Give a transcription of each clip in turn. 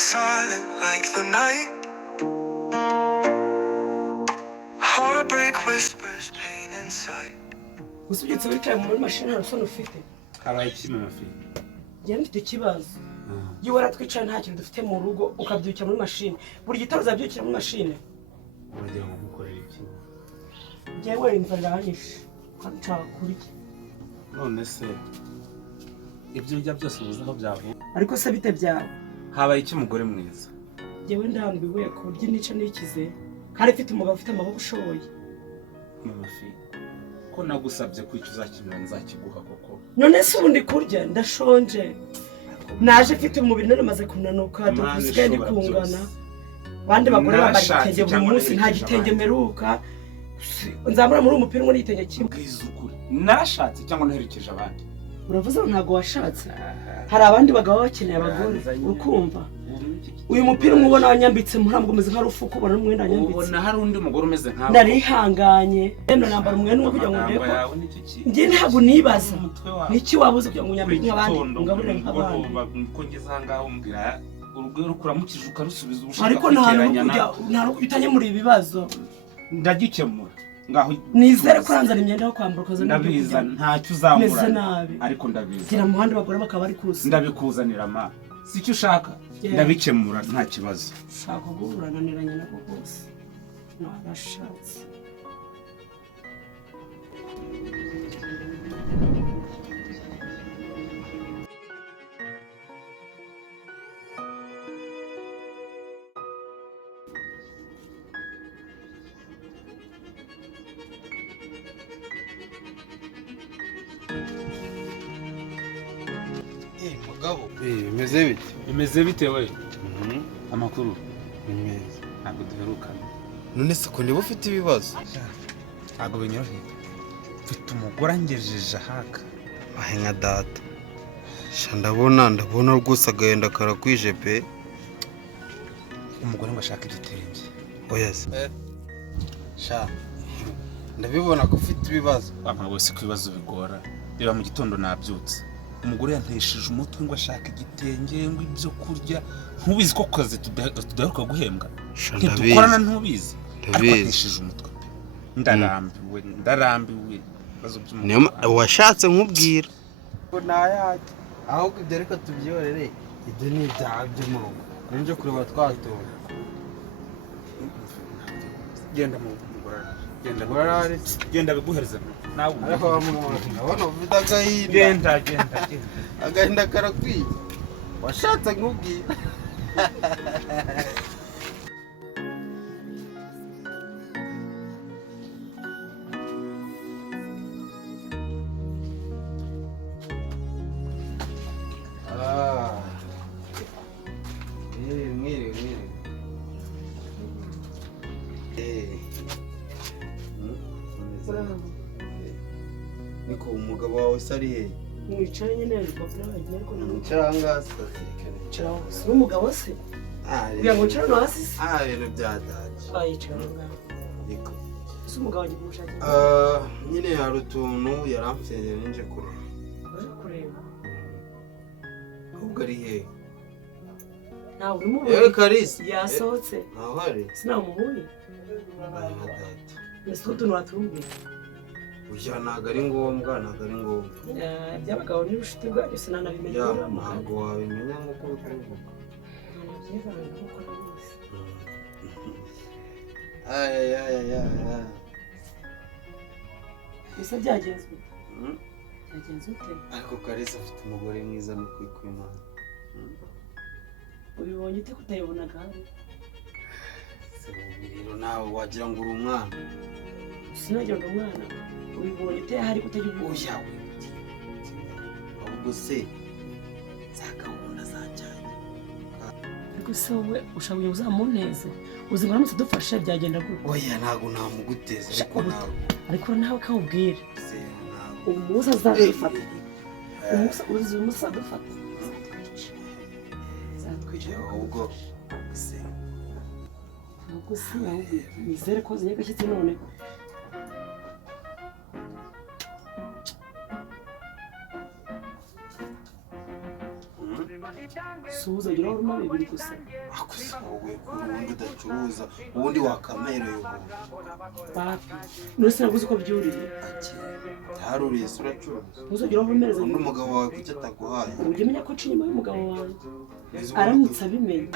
silent like the night. Heartbreak whispers, pain inside. Usibye wicaye muri mashini nta soni ufite. Habaye iki mama fi? Njye mfite ikibazo. Iyo waratwicaye nta kintu dufite mu rugo ukabyukira muri mashini. Buri gitaro uzabyukira muri mashini. Urajya gukorera iki? Njyewe inzara iranyishe. Nshaka kurya. None se ibyo urya byose ubuze aho byavuye? Ariko se bite byawe? Habaye iki mugore mwiza? Njyewe ndambiwe kurya nica nikize. Kandi mfite umugabo ufite amaboko ushoboye. Mama fi, ko nagusabye kwicuza kimwe nzakiguha koko. None se ubundi kurya ndashonje. Naje mfite umubiri none maze kunanuka dusigaye ndikungana. Bandi bagore bambaye igitenge buri munsi nta gitenge meruka. Nzamura muri umupira ngo nitenge kimwe. Kwizukuri. Narashatse cyangwa naherekeje abandi. Uravuze ngo ntago washatse. Hari abandi bagabo bakeneye abagore ukumva. Uyu mupira umubona wanyambitse muramgo umeze nka rufuko ubona n'umwenda wanyambitse. Ubona hari undi mugore umeze nkawe. Narihanganye. Eno nambara umwenda umwe kugira ngo ndeko. Njye ntabwo nibaza. Niki wabuze kugira ngo unyambike nk'abandi ngabure nk'abandi. Ko ngeze aha ngaho umbwira urugero rukuramukije ukarusubiza ubushaka. Ariko nta utanye muri ibibazo. Ndagikemura. Ngaho nizere ko uranzana imyenda yo kwambara ukoze ndabiza ntacyo uzamura ariko ndabiza gira mu handi bagore bakaba ari kurusi ndabikuzanira ma sicyo ushaka ndabikemura nta kibazo shaka guhurananiranye nako bose narashatse Bimeze bite? Bimeze bite we? Amakuru ni meza. Ntabwo duherukana. None se ko niba ufite ibibazo? Ntabwo binyoroheye. Mfite umugore angejeje ahaka. Ahe nka data. Sha ndabona rwose agahenda karakwije pe. Umugore ngo ashaka igitenge. Oya se. Sha ndabibona ko ufite ibibazo. Ntabwo wese ko ibibazo bigora. Reba mu gitondo nabyutse. Umugore yantesheje umutwe ngo ashaka igitenge ngo ibyo kurya ntubizi ko kaze tudaheruka guhembwa ntidukorana ntubizi yantesheje umutwe ndarambiwe bazo by'umugore washatse nkubwira ko nayake ahubwo ibyo reka tubyorere ibyo ni ibyaha byo mu rugo nje kureba twatora genda mu mugore genda biguhereze nawe urabona ufite agahinda agahinda karakwiye washatse nkubwira niko umugabo wawe se ari he? Mwicaye nyine ariko ariko ncanga si umugabo se? Kugira ngo ncane hasi se? Ibintu bya data. Yicara ngaho. Niko. Si umugabo wagiye kumushakira? Nyine hari utuntu yaramfite ninje kureba. Kureba. Ahubwo ari he? Ntawe urimo? Kalisa. Yasohotse. Ntaho hari? Sinamuhuye. Ahe nka data. Ese utuntu watumbwiye? Uya ntabwo ari ngombwa by'abagabo n'ubushuti bwanyu sinanabimenya ntabwo wabimenya nk'uko bivuga ese byagenze ute? Ariko Kalisa afite umugore mwiza no kwikwimana. Ubibonye ute ko utayibonaga hari? Se rero nawe wagira ngo uri umwana. Sinagira ngo umwana ubibonye ute hari kutagira oya ahubwo se zakabona zanjyanye ariko se wowe ushabuye uzamuneze uzi ngo namutse dufashe byagenda gute? Oya ntago namuguteza ariko nawe kawubwire umusa azadufata umusa adufata ahubwo se nizere ko zanye gashyitsi none suhuza gira uruma bibiri gusa akusa wowe kurundi udacuruza ubundi wakamereye ubu papi nose naguze ko byuriye ati haruriye suracuruza uzogira urumereza undi umugabo wawe kuki ataguhaye ujye menya ko cinyuma y'umugabo wanjye aramutse abimenye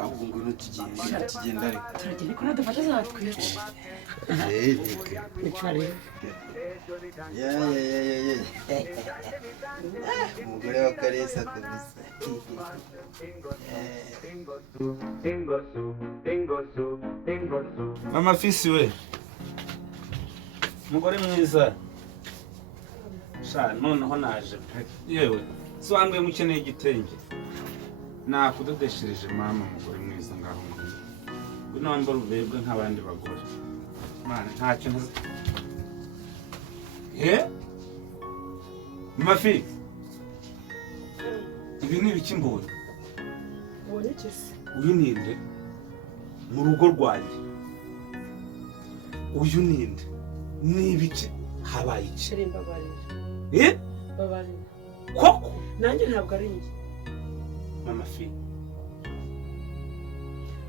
ahubwo ngwino tugenda ariko turagenda ko nadufata zatwica nicare umugore wa Kalisa kabisa mama fisi we umugore mwiza sha noneho naje yewe si wambwiye mukeneye igitenge nakudodeshereje mama umugore mwiza ngaho ngwino wambara ubebwe nk'abandi bagore mana ntacyo ntazi mafi ibi ni ibiki mbonye uyu ninde mu rugo rwanjye uyu ninde ni ibiki habaye iki sheri mbabarira babarira koko nanjye ntabwo ari njye mama fi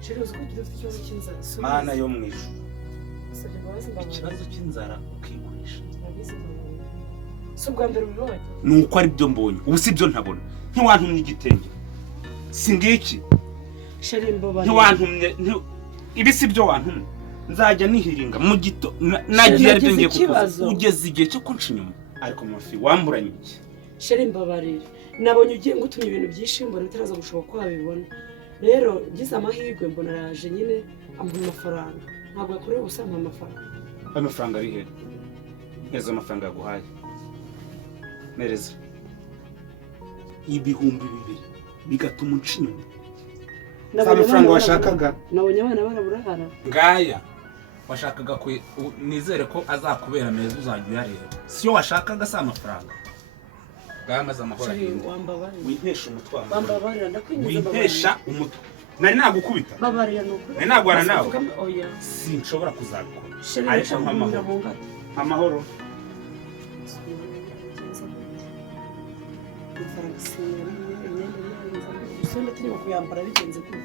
sheri uzi ko dufite ikibazo cy'inzara mana yo mu ijuru usabye imbabazi mbabarira ikibazo cy'inzara ukigurisha urabizi mbabarira si ubwa mbere ubibonye ni uko ari byo mbonye ubu si byo ntabona ntiwantumye igitenge si ngiki sheri mbabarira ntiwantumye ibi si byo wantumye nzajya nihiringa mu gito nagiye ari byo ngiye kukuza ugeze igihe cyo kunca inyuma ariko mafi wamburanye iki sheri mbabarira nabonye ugiye ngutumye ibintu byinshi mbona bitaraza gushoboka ko wabibona rero ngize amahirwe mbona araje nyine amuha amafaranga ntabwo yakorewe ubusa amuha amafaranga amafaranga ari he neza amafaranga yaguhaye nereza ibihumbi 2 bigatuma unca inyuma si amafaranga washakaga nabonye abana baraburahara ngaya washakaga nizere ko azakubera meza uzajya uyareba siyo washakaga si amafaranga ngamaze amahoro wintesha umutwe bambabarira ndakwinjiza wintesha umutwe nari nagukubita babarira nuko nari nagwana nawe sinshobora kuzabikora ariko amahoro usende turi kuyambara bigenze gute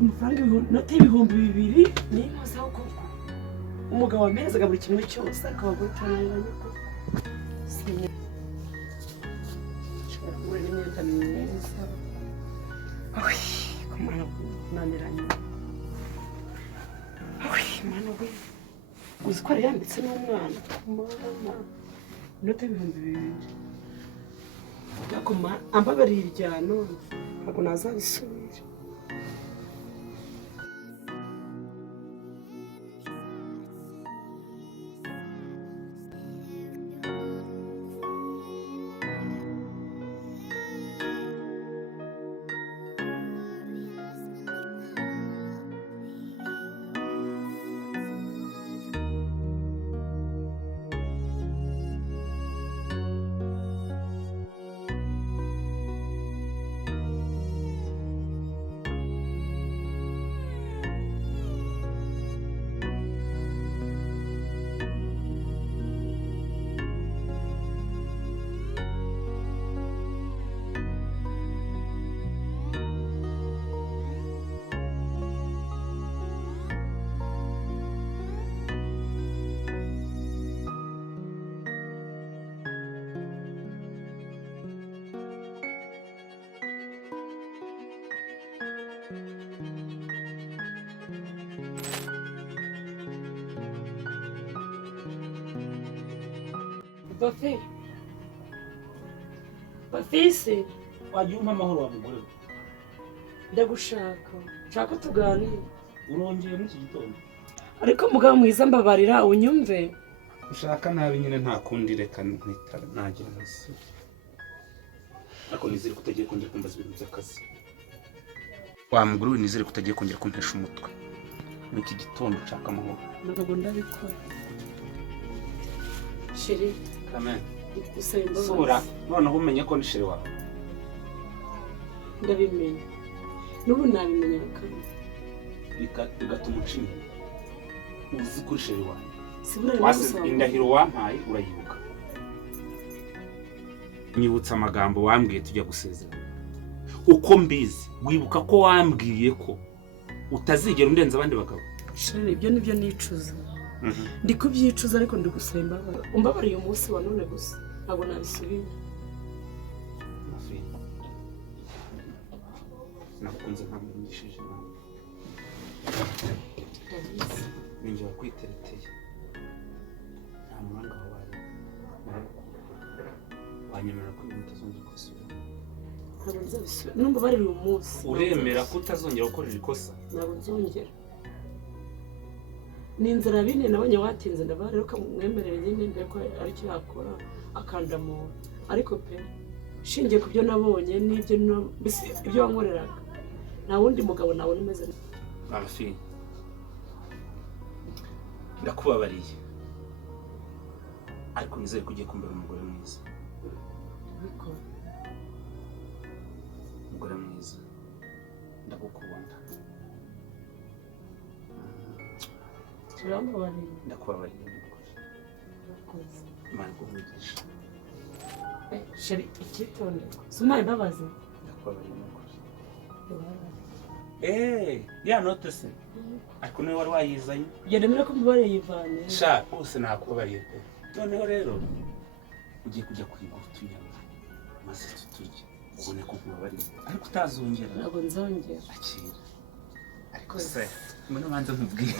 amafaranga note y'ibihumbi 2 ni inkozaho koko umugabo wamerezaga buri kimwe cyose akaba gutananganya ko nshobora kugura n'imyenda myiza kumara kunaniranye mana we uzi ko yambitse n'umwana kumana inote y'ibihumbi 2 yakoma ambabarira irya none ntabwo nazabisubira Bafise wagiye umpa amahoro wa mugore ndagushaka nshaka tuganire urongeye muri iki gitondo ariko mugabo mwiza mbabarira unyumve ushaka nabi nyine nta kundi reka ntitara nagira hasi ariko nizere ko utagiye kongera kumbaza ibintu by'akazi wa mugore we nizere ko utagiye kongera kuntesha umutwe muri iki gitondo nshaka amahoro ntabwo ndabikora sheri amen sura noneho umenye ko ni sheri wawe ndabimenye n'ubu nabimenye kandi bigatuma ucinya uzi kuri sheri wanjye sibura wasize indahiro wampaye urayibuka nyibutsa amagambo wambwiye tujya gusezerana uko mbizi wibuka ko wambwiye ko utazigera undenza abandi bagabo sheri ibyo nibyo nicuza ndi kubyicuza ariko ndi gusaba imbabare umbabariye umunsi wa none gusa ntabwo nabisubira nakunze nkamwigishije ninjye wakwitereteye nta muranga wabaye wanyemerera ko ibintu utazongera gusubira ntabwo nzabisubira nubwo bari uyu munsi uremera ko utazongera gukorera ikosa ntabwo nzongera ni inzira bine nabonye watinze ndabara rero kamwemerere nyine ndebe ko aricyo yakora akandamura ariko pe shingiye ku byo nabonye n'ibyo ibyo wankoreraga nta wundi mugabo nabona umeze neza Barafi ndakubabariye ariko nizere ko ugiye kumbera umugore mwiza umugore mwiza ndagukunda ndakubabariye Imana iguhe sheri ikitonde sumaye imbabazi ndakubabariye ya note se ariko niwe wari wayizanye yemera ko mbare yivanye sha bose nakubabariye pe noneho rero ugiye kujya kwigura utunyama maze tuturye ubone ko nkubabariye ariko utazongera ntabwo nzongera akira ariko se mbona banze nkubwire